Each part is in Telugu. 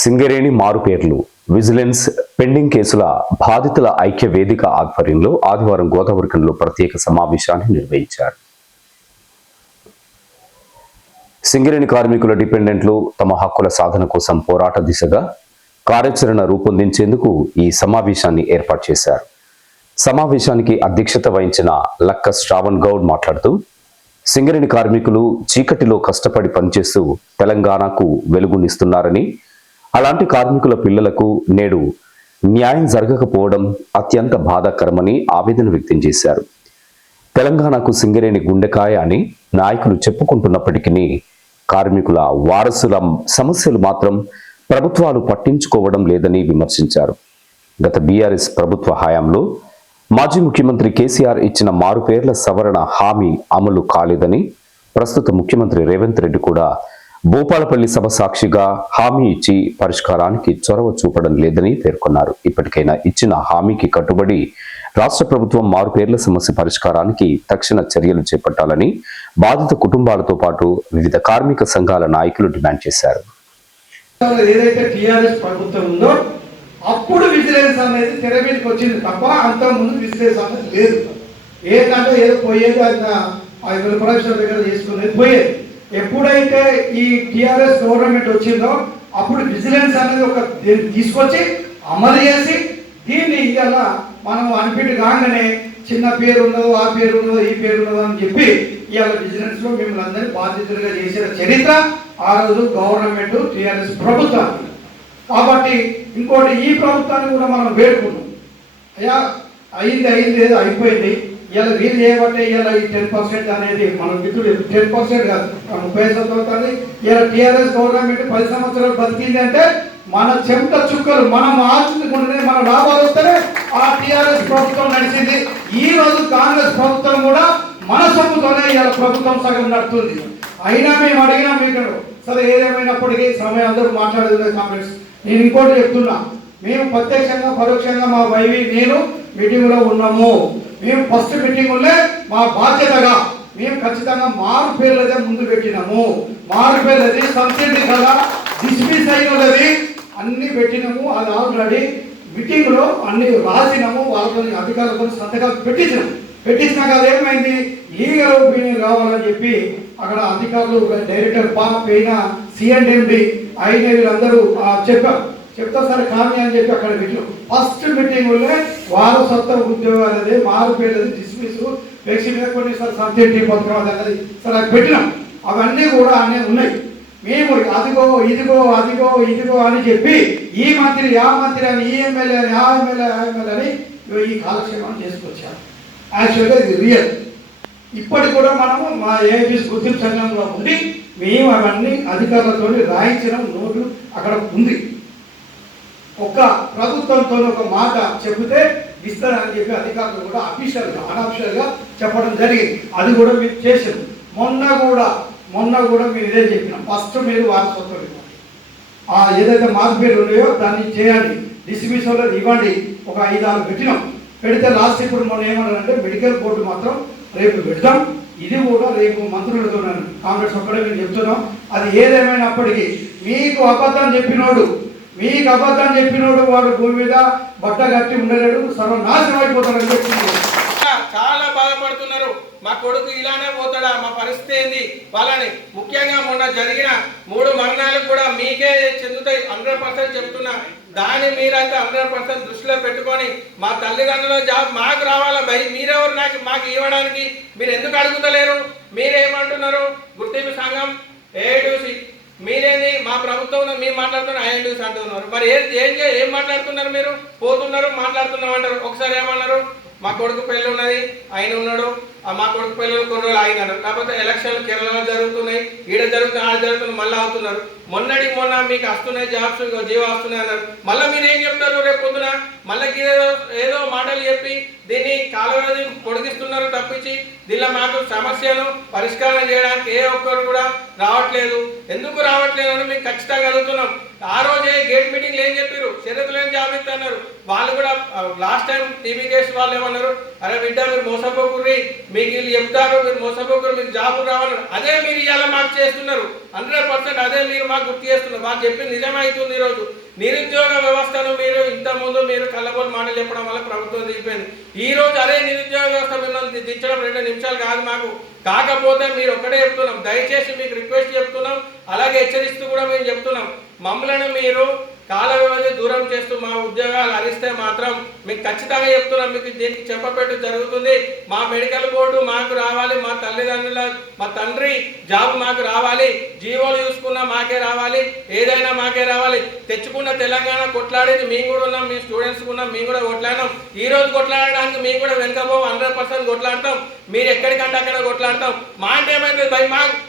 సింగరేణి మారుపేర్లు విజిలెన్స్ పెండింగ్ కేసుల బాధితుల ఐక్య వేదిక ఆధ్వర్యంలో ఆదివారం గోదావరిఖనిలో ప్రత్యేక సమావేశాన్ని నిర్వహించారు. సింగరేణి కార్మికుల డిపెండెంట్లు తమ హక్కుల సాధన కోసం పోరాట దిశగా కార్యాచరణ రూపొందించేందుకు ఈ సమావేశాన్ని ఏర్పాటు చేశారు. సమావేశానికి అధ్యక్షత వహించిన లక్క శ్రావణ్ గౌడ్ మాట్లాడుతూ, సింగరేణి కార్మికులు చీకటిలో కష్టపడి పనిచేస్తూ తెలంగాణకు వెలుగునిస్తున్నారని, అలాంటి కార్మికుల పిల్లలకు నేడు న్యాయం జరగకపోవడం అత్యంత బాధాకరమని ఆవేదన వ్యక్తం చేశారు. తెలంగాణకు సింగరేణి గుండెకాయ అని నాయకులు చెప్పుకుంటున్నప్పటికీ కార్మికుల వారసుల సమస్యలు మాత్రం ప్రభుత్వాలు పట్టించుకోవడం లేదని విమర్శించారు. గత బీఆర్ఎస్ ప్రభుత్వ హయాంలో మాజీ ముఖ్యమంత్రి కేసీఆర్ ఇచ్చిన మారుపేర్ల సవరణ హామీ అమలు కాలేదని, ప్రస్తుత ముఖ్యమంత్రి రేవంత్ రెడ్డి కూడా భూపాలపల్లి సభ సాక్షిగా హామీ ఇచ్చి పరిష్కారానికి చొరవ చూపడం లేదని పేర్కొన్నారు. ఇప్పటికైనా ఇచ్చిన హామీకి కట్టుబడి రాష్ట్ర ప్రభుత్వం మారుపేర్ల సమస్య పరిష్కారానికి తక్షణ చర్యలు చేపట్టాలని బాధిత కుటుంబాలతో పాటు వివిధ కార్మిక సంఘాల నాయకులు డిమాండ్ చేశారు. ఏదైతే టీఆర్ఎస్ ప్రభుత్వం ఉందో అప్పుడు విజిలెన్స్ అనేది తెర మీదకి వచ్చింది తప్ప అంతకుముందు విజిలెన్స్ అనేది లేదు. ఏంటంటే ఏదో పోయేది ఆయన ప్రొఫెసర్ దగ్గర చేసుకునేది పోయేది. ఎప్పుడైతే ఈ టీఆర్ఎస్ గవర్నమెంట్ వచ్చిందో అప్పుడు విజిలెన్స్ అనేది ఒక తీసుకొచ్చి అమలు చేసి దీన్ని ఇవాళ మనం అన్ఫిట్ కాగానే చిన్న పేరు ఉండదు, ఆ పేరు ఉండదు, ఈ పేరు ఉండదు అని చెప్పి ఇవాళ విజిలెన్స్ లో మిమ్మల్ని అందరినీ బాధ్యతలుగా చేసిన చరిత్ర ఆ రోజు గవర్నమెంట్ టీఆర్ఎస్ ప్రభుత్వం. కాబట్టి ఇంకోటి ఈ ప్రభుత్వాన్ని కూడా మనం వేడుకున్నాం. అయ్యా అయింది ఏదో అయిపోయింది, ఇలా వీళ్ళు చేయబట్టే ఇలా ఈ 10% అనేది మన మిత్రులు 10% కాదు 30% అవుతుంది. ఇలా టీఆర్ఎస్ గవర్నమెంట్ 10 సంవత్సరాలు బతికింది అంటే మన చెమట చుక్కలు మనం ఆర్చుకుంటేనే మన లాభాలు వస్తేనే ఆ టీఆర్ఎస్ ప్రభుత్వం నడిచింది. ఈ రోజు కాంగ్రెస్ ప్రభుత్వం కూడా మన సొమ్ముతోనే ఇలా ప్రభుత్వం సగం నడుతుంది. అయినా మేము అడిగినా మీకు సరే ఏదేమైనప్పటికీ సమయం అందరూ మాట్లాడేది కాంగ్రెస్. నేను ఇంకోటి చెప్తున్నా, మేము ప్రత్యక్షంగా పరోక్షంగా మా వైవి నేను మీటింగ్లో ఉన్నాము. మేము ఫస్ట్ మీటింగ్లే మా బాధ్యతగా మేము ఖచ్చితంగా మారు పేర్లదే ముందు పెట్టినాము. మారు పేర్లది సబ్సిడీ కదా డిస్మిస్ అయినది అన్ని పెట్టినాము. అది ఆల్రెడీ మీటింగ్లో అన్ని రాసినాము. వాళ్ళతో అధికారులతో సంతకాలు పెట్టించినాక అది ఏమైంది, లీగల్ ఒపీనియన్ కావాలని చెప్పి అక్కడ అధికారులు డైరెక్టర్ పైన సిఎండి అయిన వీళ్ళందరూ చెప్తా సరే కానీ అని చెప్పి అక్కడ పెట్టినాం. ఫస్ట్ మీటింగ్లో వారసత్వ ఉద్యోగాలది మారు పేర్లది డిస్మిస్ వ్యక్తి మీద కొన్ని సార్ సబ్సిడీ పథకం అన్నది సరే అది పెట్టినాం. అవన్నీ కూడా అన్నీ ఉన్నాయి. మేము ఇదిగో అని చెప్పి ఈ మంత్రి ఆ మంత్రి అని ఈ ఎమ్మెల్యే అని ఆ ఎమ్మెల్యే అని ఈ కాలక్షేమం చేసుకొచ్చాము. యాక్చువల్గా ఇది రియల్. ఇప్పటికి కూడా మనము మా ఏఐబీఎస్ గుర్తింపు సంఘంలో ఉండి మేము అవన్నీ అధికారులతో రాయించిన నోటు అక్కడ ఉంది. ఒక ప్రభుత్వంతో ఒక మాట చెబితే ఇస్తారని చెప్పి అధికారులు కూడా అన్అఫిషియల్గా చెప్పడం జరిగింది. అది కూడా మీరు చేసారు. మొన్న కూడా మేము ఇదే చెప్పినాం. ఫస్ట్ మీరు వారసత్వం ఇవ్వండి, ఏదైతే మార్పులు ఉన్నాయో దాన్ని చేయండి, డిస్మిస్ వాళ్ళది ఇవ్వండి. ఒక 5-6 పెట్టినాం. పెడితే లాస్ట్ ఇప్పుడు మొన్న ఏమన్నారంటే మెడికల్ బోర్డు మాత్రం రేపు పెడతాం. ఇది కూడా రేపు మంత్రులతో కాంగ్రెస్ ఒక్కడే మేము చెప్తున్నాం. అది ఏదేమైనప్పటికీ మీకు అబద్ధం చెప్పినోడు వాడు భూమి మీద బట్ట కట్టి ఉండలేడు, సర్వనాశనం అయిపోతాడని చెప్తున్నారు. చాలా బాధపడుతున్నారు. మా కొడుకు ఇలానే పోతాడా, మా పరిస్థితి ఏంది వాళ్ళని. ముఖ్యంగా మొన్న జరిగిన 3 మరణాలు కూడా మీకే చెందుతాయి 100% చెప్తున్నా. దాన్ని మీరైతే 100% దృష్టిలో పెట్టుకొని మా తల్లిదండ్రుల జాబ్ మాకు రావాలా భయ్, మీరెవరు మాకు ఇవ్వడానికి, మీరు ఎందుకు అడుగుతలేరు? మీరేమంటున్నారు? గుర్తింపు సంఘం ఏఐటీసీ మీరేంది మా ప్రభుత్వం మీరు మాట్లాడుతున్నారు, ఐఎన్టీసీ అంటున్నారు. మరి ఏం మాట్లాడుతున్నారు? మీరు పోతున్నారు మాట్లాడుతున్నాం అంటారు. ఒకసారి ఏమన్నారు, మా కొడుకు పెళ్ళి ఉన్నది ఆయన ఉన్నాడు, మా కొడుకు పెళ్ళి కొన్ని రోజులు ఆగినాడు. కాకపోతే ఎలక్షన్లు కేరళలో జరుగుతున్నాయి, ఈడ జరుగుతున్నాయి, ఆడ జరుగుతున్నాయి, మళ్ళీ అవుతున్నారు. మొన్న మీకు వస్తున్నాయి జాబ్స్, జీవో వస్తున్నాయి అన్నారు. మళ్ళీ మీరు ఏం చెప్తారు? రేపు పొద్దున మళ్ళీ ఏదో మాటలు చెప్పి దీన్ని కాలవ్యవధి పొడిగిస్తున్నారు తప్పించి దీనిలో మాకు సమస్యను పరిష్కారం చేయడానికి ఏ ఒక్కరు కూడా రావట్లేదు. ఎందుకు రావట్లేదు అని మేము ఖచ్చితంగా అడుగుతున్నాం. ఆ రోజే గేట్ మీటింగ్లు ఏం చెప్పారు? షరతులు ఏం జాబ్ ఇస్తున్నారు. వాళ్ళు కూడా లాస్ట్ టైం టీవీ కేసు వాళ్ళు ఏమన్నారు, అరే బిడ్డ మీరు మోసపోకుర్రి, మీకు వీళ్ళు చెప్తారు, మీరు మోసపోకరు, మీకు జాబులు రావాలని. అదే మీరు ఇవాళ మాకు చేస్తున్నారు. 100% అదే మీరు మాకు గుర్తు చేస్తున్నారు. మాకు చెప్పింది నిజమవుతుంది. ఈరోజు నిరుద్యోగ వ్యవస్థను మీరు ఇంతకుముందు మీరు కళ్ళబోలు మాటలు చెప్పడం వల్ల ప్రభుత్వం దిగిపోయింది. ఈ రోజు అదే నిరుద్యోగ వ్యవస్థ మిమ్మల్ని దించడం 2 నిమిషాలు కాదు మాకు. కాకపోతే మీరు ఒక్కటే చెప్తున్నాం, దయచేసి మీకు రిక్వెస్ట్ చెప్తున్నాం, అలాగే హెచ్చరిస్తూ కూడా మేము చెప్తున్నాం, మమ్మల్ని మీరు కాల వ్యవధి దూరం చేస్తూ మా ఉద్యోగాలు హరిస్తే మాత్రం మీకు ఖచ్చితంగా చెప్తున్నాం, మీకు దీనికి చెప్పబెట్టు జరుగుతుంది. మా మెడికల్ బోర్డు మాకు రావాలి, మా తల్లిదండ్రుల మా తండ్రి జాబ్ మాకు రావాలి, జీవోలు చూసుకున్నా మాకే రావాలి, ఏదైనా మాకే రావాలి. తెచ్చుకున్న తెలంగాణ కొట్లాడేది మేము కూడా ఉన్నాం, మీ స్టూడెంట్స్ ఉన్నాం, మేము కూడా కొట్లాడినాం. ఈ రోజు కొట్లాడడానికి మేము కూడా వెనకపో 100% కొట్లాడతాం. మీరు ఎక్కడికంటే అక్కడ కొట్లాడతాం. మా అంటే ఏమైతుంది భయ,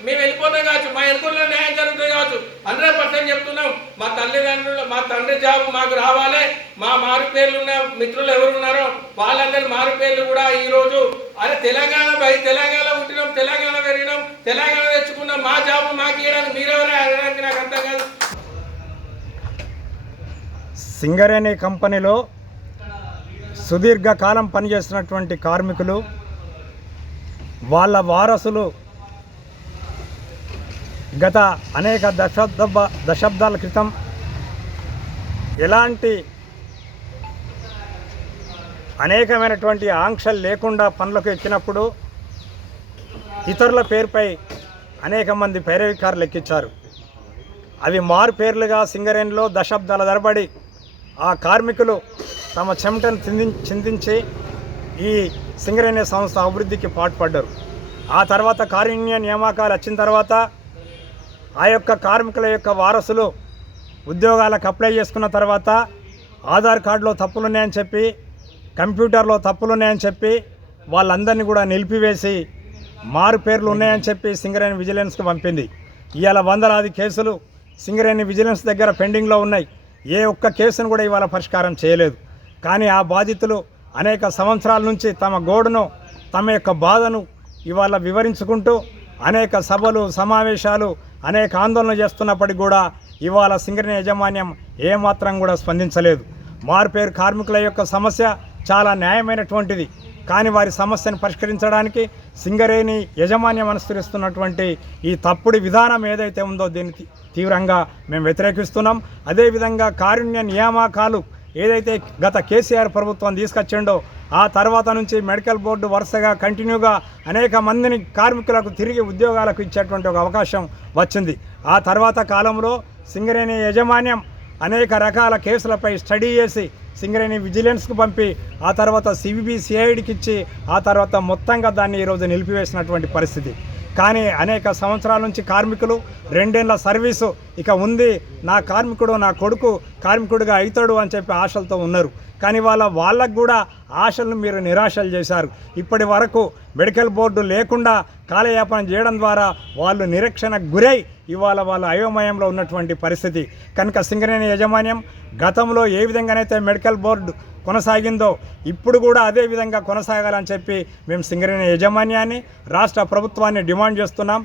మేము వెళ్ళిపోతాం కావచ్చు, మా ఎన్నికల్లో న్యాయం జరుగుతుంది కావచ్చు. 100% చెప్తున్నాం, మా తల్లిదండ్రులు మా తండ్రి జాబ్ మాకు రావాలి. మా మారు పేర్లు ఉన్న మిత్రులు ఎవరు ఉన్నారో వాళ్ళందరి మారు పేర్లు కూడా ఈ రోజు అరే తెలంగాణ తెలంగాణ పుట్టినాం, తెలంగాణ పెరిగినాం, తెలంగాణ తెచ్చుకున్నాం, మా జాబు మాకు ఇవ్వడానికి మీరెవరే అనడానికి నాకు అర్థం కాదు. సింగరేణి కంపెనీలో సుదీర్ఘకాలం పనిచేస్తున్నటువంటి కార్మికులు, వాళ్ళ వారసులు గత అనేక దశాబ్దాల క్రితం ఎలాంటి అనేకమైనటువంటి ఆంక్షలు లేకుండా పనులకు ఎక్కినప్పుడు ఇతరుల పేరుపై అనేక మంది పైరవికారులు ఎక్కించారు. అవి మారు పేర్లుగా సింగరేణిలో దశాబ్దాల తరబడి ఆ కార్మికులు తమ చెమటను చిందించి ఈ సింగరేణి సంస్థ అభివృద్ధికి పాటుపడ్డారు. ఆ తర్వాత కారుణ్య నియామకాలు వచ్చిన తర్వాత ఆ యొక్క కార్మికుల యొక్క వారసులు ఉద్యోగాలకు అప్లై చేసుకున్న తర్వాత ఆధార్ కార్డులో తప్పులున్నాయని చెప్పి, కంప్యూటర్లో తప్పులున్నాయని చెప్పి వాళ్ళందరినీ కూడా నిలిపివేసి మారు పేర్లు ఉన్నాయని చెప్పి సింగరేణి విజిలెన్స్కి పంపింది. ఇవాళ వందలాది కేసులు సింగరేణి విజిలెన్స్ దగ్గర పెండింగ్లో ఉన్నాయి. ఏ ఒక్క కేసును కూడా ఇవాళ పరిష్కారం చేయలేదు. కానీ ఆ బాధితులు అనేక సంవత్సరాల నుంచి తమ గోడును, తమ యొక్క బాధను ఇవాళ వివరించుకుంటూ అనేక సభలు, సమావేశాలు, అనేక ఆందోళన చేస్తున్నప్పటికీ కూడా ఇవాళ సింగరేణి యాజమాన్యం ఏమాత్రం కూడా స్పందించలేదు. మారుపేరు కార్మికుల యొక్క సమస్య చాలా న్యాయమైనటువంటిది. కానీ వారి సమస్యను పరిష్కరించడానికి సింగరేణి యాజమాన్యం అనుసరిస్తున్నటువంటి ఈ తప్పుడు విధానం ఏదైతే ఉందో దీన్ని తీవ్రంగా మేము వ్యతిరేకిస్తున్నాం. అదేవిధంగా కారుణ్య నియామకాలు ఏదైతే గత కేసీఆర్ ప్రభుత్వం తీసుకొచ్చిండో ఆ తర్వాత నుంచి మెడికల్ బోర్డు వరుసగా కంటిన్యూగా అనేక మందిని కార్మికులకు తిరిగి ఉద్యోగాలకు ఇచ్చేటువంటి ఒక అవకాశం వచ్చింది. ఆ తర్వాత కాలంలో సింగరేణి యాజమాన్యం అనేక రకాల కేసులపై స్టడీ చేసి సింగరేణి విజిలెన్స్కు పంపి ఆ తర్వాత సిబిసిఐడికి ఇచ్చి ఆ తర్వాత మొత్తంగా దాన్ని ఈరోజు నిలిపివేసినటువంటి పరిస్థితి. కానీ అనేక సంవత్సరాల నుంచి కార్మికులు 2 ఏళ్ల సర్వీసు ఇక ఉంది, నా కార్మికుడు నా కొడుకు కార్మికుడిగా అవుతాడు అని చెప్పి ఆశలతో ఉన్నారు. కానీ వాళ్ళకు కూడా ఆశలను మీరు నిరాశలు చేశారు. ఇప్పటి వరకు మెడికల్ బోర్డు లేకుండా కాలయాపన చేయడం ద్వారా వాళ్ళు నిరీక్షణకు గురై ఇవాళ వాళ్ళు అయోమయంలో ఉన్నటువంటి పరిస్థితి. కనుక సింగరేణి యాజమాన్యం గతంలో ఏ విధంగానైతే మెడికల్ బోర్డు కొనసాగిందో ఇప్పుడు కూడా అదే విధంగా కొనసాగాలని చెప్పి మేము సింగరేణి యాజమాన్యాన్ని, రాష్ట్ర ప్రభుత్వాన్ని డిమాండ్ చేస్తున్నాం.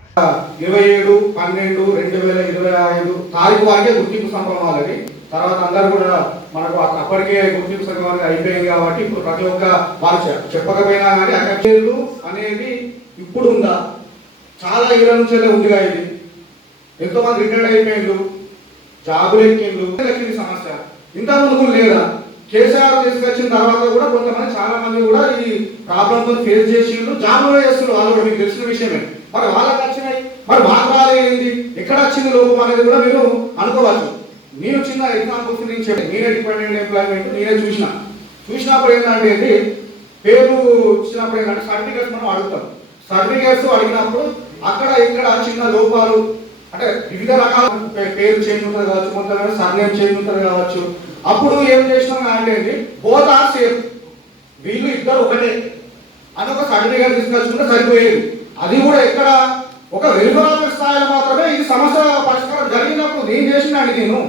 27/12/2025 తారీఖు వారికే గుర్తింపు సంభవాలని తర్వాత అందరూ కూడా మనకు అప్పటికే గుర్తింపు సంఘం అయిపోయింది కాబట్టి ఇప్పుడు ప్రతి ఒక్క వాళ్ళు చెప్పకపోయినా కానీ అకర్షలు అనేది ఇప్పుడు ఉందా? చాలా ఏళ్ళ నుంచే ఉందిగా. ఇది ఎంతోమంది రిటైర్డ్ అయిపోయిండ్రు, జాబులు ఎక్కిండ్రు సమస్య ఇంత ముందు లేదా? కేసీఆర్ తీసుకొచ్చిన తర్వాత కూడా కొంతమంది చాలా మంది కూడా ఈ ప్రాబ్లంతో ఫేస్ చేసిండ్రు, జాబులు చేస్తున్నారు. వాళ్ళు మీకు తెలిసిన విషయమే. మరి వాళ్ళకి వచ్చినాయి, మరి మాకు రాలేంది, ఎక్కడ వచ్చింది లోపం అనేది కూడా మీరు అనుకోవచ్చు. నేను చిన్న ఎగ్జాంపుల్స్ నేను చెప్పాను. నేనే డిపెండెంట్ ఎంప్లాయ్మెంట్ నేనే చూసినప్పుడు ఏంటంటే పేరు ఇచ్చినప్పుడు ఏంటంటే సర్టిఫికేట్స్ మనం అడుగుతాం. సర్టిఫికేట్స్ అడిగినప్పుడు అక్కడ ఇక్కడ చిన్న లోపాలు అంటే వివిధ రకాల పేరు చేంజ్ ఉంటుంది కావచ్చు, కొంతమంది సర్నేమ్ చేంజ్ ఉంటుంది కావచ్చు. అప్పుడు ఏం చేసినాం అంటే బోత్ ఆర్ సేమ్, వీళ్ళు ఇద్దరు ఒకటే అని ఒక సర్టిఫికేట్ తీసుకొచ్చుకుంటే సరిపోయేది. అది కూడా ఎక్కడ ఒక వెలుగుల స్థాయిలో మాత్రమే ఈ సమస్య పరిష్కారం జరిగినప్పుడు నేను చేసినాను.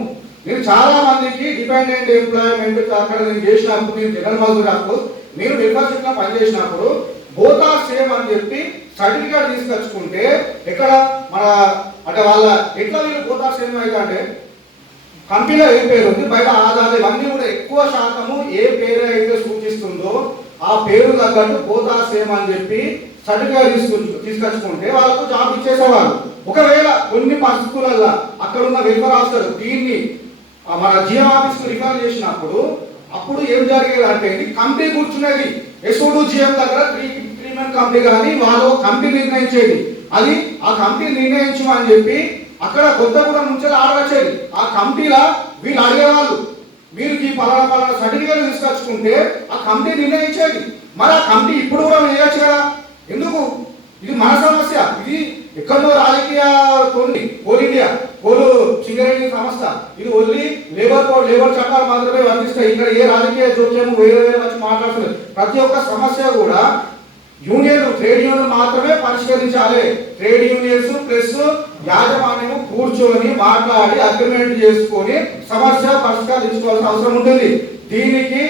నేను చాలా మందికి డిపెండెంట్ ఎంప్లాయ్మెంట్ అక్కడ నేను చేసినప్పుడు, నేను జనరల్ మజూర్ నేను మెంబర్షిప్ లో పనిచేసినప్పుడు బోత్ ఆర్ సేమ్ అని చెప్పి సర్టిఫికేట్ తీసుకొచ్చుకుంటే ఎక్కడ మన అంటే వాళ్ళ ఎట్లా వీళ్ళు బోత్ ఆర్ సేమ్ అయితే అంటే కంపెనీలో ఏ పేరు ఉంది, బయట ఆధారాలు ఇవన్నీ కూడా ఎక్కువ శాతము ఏ పేరు అయితే సూచిస్తుందో ఆ పేరు తగ్గట్టు బోత్ ఆర్ సేమ్ అని చెప్పి సర్టిఫికేట్ తీసుకొచ్చుకుంటే వాళ్ళకు జాబ్ ఇచ్చేసేవాళ్ళు. ఒకవేళ కొన్ని పరిస్థితులలో అక్కడ ఉన్న వెల్ఫేర్ ఆఫీసర్ దీన్ని మన జిఎం ఆఫీస్కి రిఫర్ చేసినప్పుడు అప్పుడు ఏం జరిగేది అంటే కమిటీ కూర్చునేది ఎస్ఓడు జిఎం దగ్గర త్రీ మెన్ కమిటీ కానీ వాళ్ళు కమిటీ నిర్ణయించేది. అది ఆ కమిటీ నిర్ణయించమని చెప్పి అక్కడ కొత్తగూడెం నుంచి ఆర్డర్ వచ్చేది. ఆ కమిటీలా వీళ్ళు అడిగేవాళ్ళు, మీరు ఈ పలానా సర్టిఫికేట్ తీసుకొచ్చుకుంటే ఆ కమిటీ నిర్ణయించేది. మరి ఆ కమిటీ ఇప్పుడు కూడా వేయచ్చు కదా, ఎందుకు? ఇది మన సమస్య. ఇది ఎక్కడో రాజకీయ కోల్ ఇండియా సింగరేణి సంస్థ. ఇది ఓన్లీ లేబర్ చట్టాలు మాత్రమే వర్తిస్తాయి. ఇక్కడ ఏ రాజకీయ జోక్యం వేరే వచ్చి మాట్లాడుతున్నారు. ప్రతి ఒక్క సమస్య కూడా ట్రేడ్ యూనియన్ మాత్రమే పరిష్కరించాలి. ట్రేడ్ యూనియన్స్ ప్లస్ యాజమాన్యం కూర్చొని మాట్లాడి అగ్రిమెంట్ చేసుకొని సమస్య పరిష్కరించుకోవాల్సిన అవసరం ఉంటుంది. దీనికి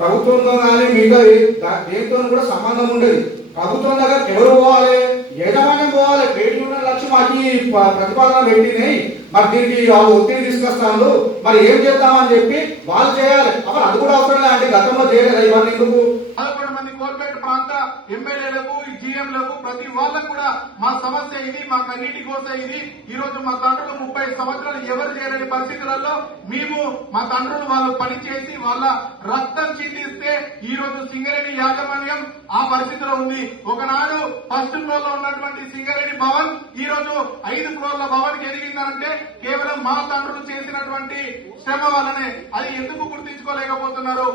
ప్రభుత్వంతో కానీ మిగతా దేనితో కూడా సంబంధం ఉండదు. ప్రభుత్వం దగ్గర ఎవరు పోవాలి? యజమాన్యం పోవాలి. ట్రేడ్ యూనియన్ లక్ష్యం మాకు ప్రతిపాదన పెట్టినాయి, మరి దీనికి వాళ్ళు ఒత్తిడి తీసుకొస్తాను, మరి ఏం చేద్దామని చెప్పి వాళ్ళు చేయాలి. అప్పుడు అది కూడా అవసరం లేదు. గతంలో చేయలేదు ఇవన్నీ ఎందుకు? 11 మంది కోల్పేట ప్రాంత ఎమ్మెల్యేలకు జీఎంలకు ప్రతి వాళ్ళకు కూడా మా సమస్య ఇది, మాకు అన్నిటి కోసం ఇది. ఈ రోజు మా తండ్రులు 30 సంవత్సరాలు ఎవరు చేయలేని పరిస్థితులలో మేము మా తండ్రులు వాళ్ళు పనిచేసి వాళ్ళ రక్తం చిందిస్తే ఈ రోజు సింగరేణి యాజమాన్యం ఆ పరిస్థితిలో ఉంది. ఒకనాడు ఫస్ట్ ఫ్లోర్ లో ఉన్నటువంటి సింగరేణి భవన్ ఈ రోజు 5 ఫ్లోర్ల భవన్ కి ఎదిగిందంటే కేవలం మా తండ్రులు చేసినటువంటి శ్రమ వల్లనే. అది ఎందుకు గుర్తించుకోలేకపోతున్నారు?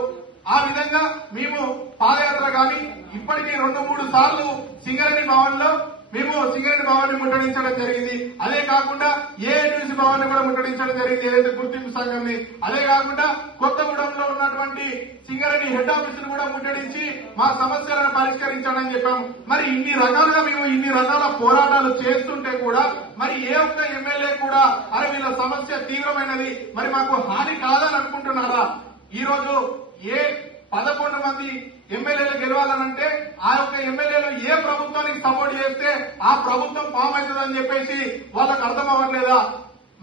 ఆ విధంగా మేము పాదయాత్ర కానీ ఇప్పటికీ 2-3 సార్లు సింగరేణి భవన్ లో మేము సింగరేణి భవన్ ని ముట్టడించడం జరిగింది. అదే కాకుండా ఏఐటీసీ భవన్ ని కూడా ముట్టడించడం జరిగింది, ఏదైతే గుర్తింపు సంఘంని. అదే కాకుండా కొత్తగూడెంలో ఉన్నటువంటి సింగరేణి హెడ్ ఆఫీస్ ను కూడా ముట్టడించి మా సమస్యలను పరిష్కరించాలని చెప్పాము. మరి ఇన్ని రకాలుగా మేము ఇన్ని రకాల పోరాటాలు చేస్తుంటే కూడా మరి ఏ ఒక్క ఎమ్మెల్యే కూడా అరే వీళ్ళ సమస్య తీవ్రమైనది, మరి మాకు హాని కాదని అనుకుంటున్నారా? ఈ రోజు ఏ 11 మంది ఎమ్మెల్యేలు గెలవాలనంటే ఆ యొక్క ఎమ్మెల్యేలు ఏ ప్రభుత్వానికి సపోర్ట్ చేస్తే ఆ ప్రభుత్వం ఫామ్ అవుతుందని చెప్పేసి వాళ్ళకు అర్థం అవ్వట్లేదా?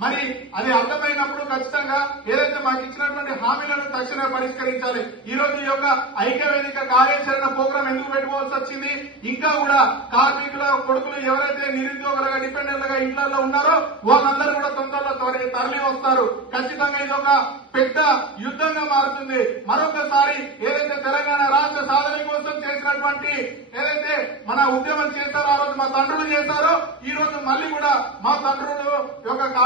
మరి అది అర్థమైనప్పుడు ఖచ్చితంగా ఏదైతే మాకు ఇచ్చినటువంటి హామీలను తక్షణమే పరిష్కరించాలి. ఈ రోజు ఈ యొక్క ఐక్యవేదిక కార్యాచరణ ప్రోగ్రాం ఎందుకు పెట్టుకోవాల్సి వచ్చింది? ఇంకా కూడా కార్మికుల కొడుకులు ఎవరైతే నిరుద్యోగులుగా డిపెండెంట్లుగా ఇంట్లో ఉన్నారో వాళ్ళందరూ కూడా తొందరలో తరలి వస్తారు. ఖచ్చితంగా ఇది ఒక పెద్ద యుద్ధంగా మారుతుంది. మరొకసారి ఏదైతే తెలంగాణ రాష్ట్ర సాధన కోసం చేసినటువంటి ఏదైతే మన ఉద్యమం చేస్తారో ఆ రోజు మా తండ్రులు చేస్తారో ఈ రోజు మళ్ళీ కూడా మా తండ్రులు యొక్క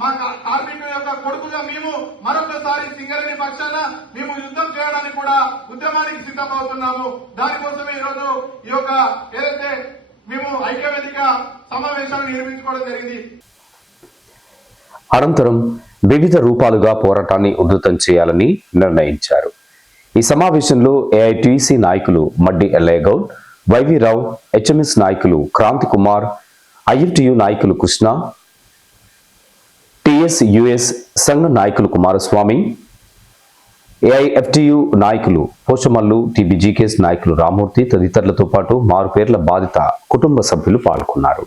మా కార్మికుల యొక్క కొడుకుగా మేము మరొకసారి సింగరేణి పక్షాన మేము యుద్ధం చేయడానికి కూడా ఉద్యమానికి సిద్ధమవుతున్నాము. దానికోసమే ఈ రోజు ఈ యొక్క ఏదైతే మేము ఐక్యవేదిక సమావేశాన్ని నిర్మించుకోవడం జరిగింది. అనంతరం వివిధ రూపాలుగా పోరాటాన్ని ఉధృతం చేయాలని నిర్ణయించారు. ఈ సమావేశంలో ఏఐటీసీ నాయకులు మడ్డి ఎల్లయ్య గౌడ్, వైవి రావు, హెచ్ఎంఎస్ నాయకులు క్రాంతి కుమార్, ఐఎఫ్టియు నాయకులు కృష్ణ, టిఎస్యుఎస్ సంఘ నాయకులు కుమారస్వామి, ఏఐఎఫ్టియు నాయకులు పోచమల్లు, టీబీజీకేఎస్ నాయకులు రామూర్తి తదితరులతో పాటు మారుపేర్ల బాధిత కుటుంబ సభ్యులు పాల్గొన్నారు.